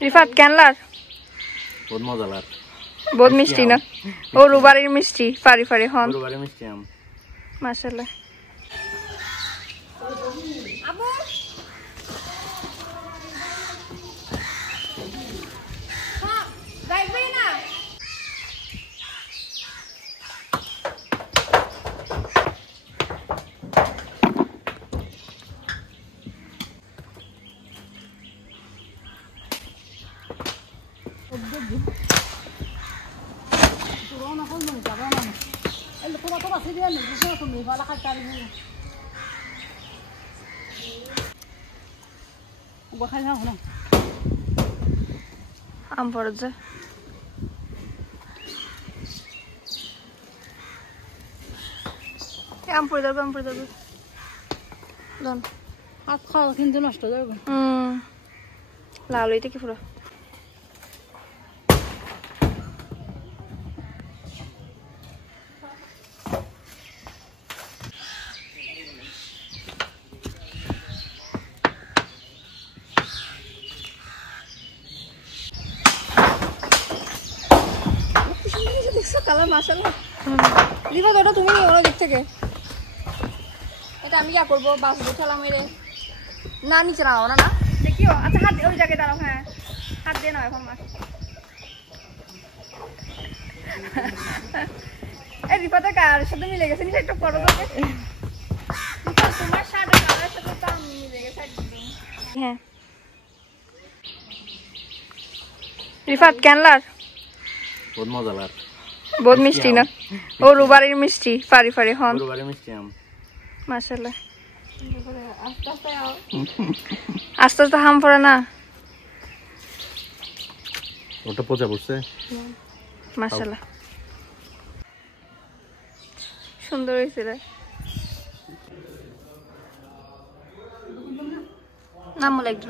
রিফাত কেনলার বহুত মজালার বহুত মিষ্টি না ও রুবারির মিষ্টি ফারি ফারি হন রুবারি মিষ্টি আম মাশাআল্লাহ আবু হ্যাঁ যাইবে না আম পড়ে যায় আম পড়ে যাবে হাত খাওয়া কিন্তু নষ্ট হয়ে যাবে লাল এটা কি পুরো কালার মাশাআল্লাহ রিফাত ওটা তুমি নিয়ে ওর দিক থেকে এটা আমি কি করব বাস উঠালাম এরে না নিচে নাও না না দেখিও আচ্ছা হাত ওই জায়গায় দাঁড়াও হ্যাঁ হাত দিয়ে নাও এখন মাছ এই রিফাতের কার সাথে মিলে গেছে নিচে একটু করো তো তোমার শার্টের কালারের সাথে তো মিলে গেছে হ্যাঁ রিফাত কেনলার বহুত মজালার বহুত মিষ্টি না ও রুবারির মিষ্টি ফারি ফারি হন রুবারি মিষ্টি আম মাশাআল্লাহ আস্তে আস্তে হাম পড়ে না ওটা পচা পড়ছে মাশাআল্লাহ সুন্দর হয়েছে রে নাম বলে একটু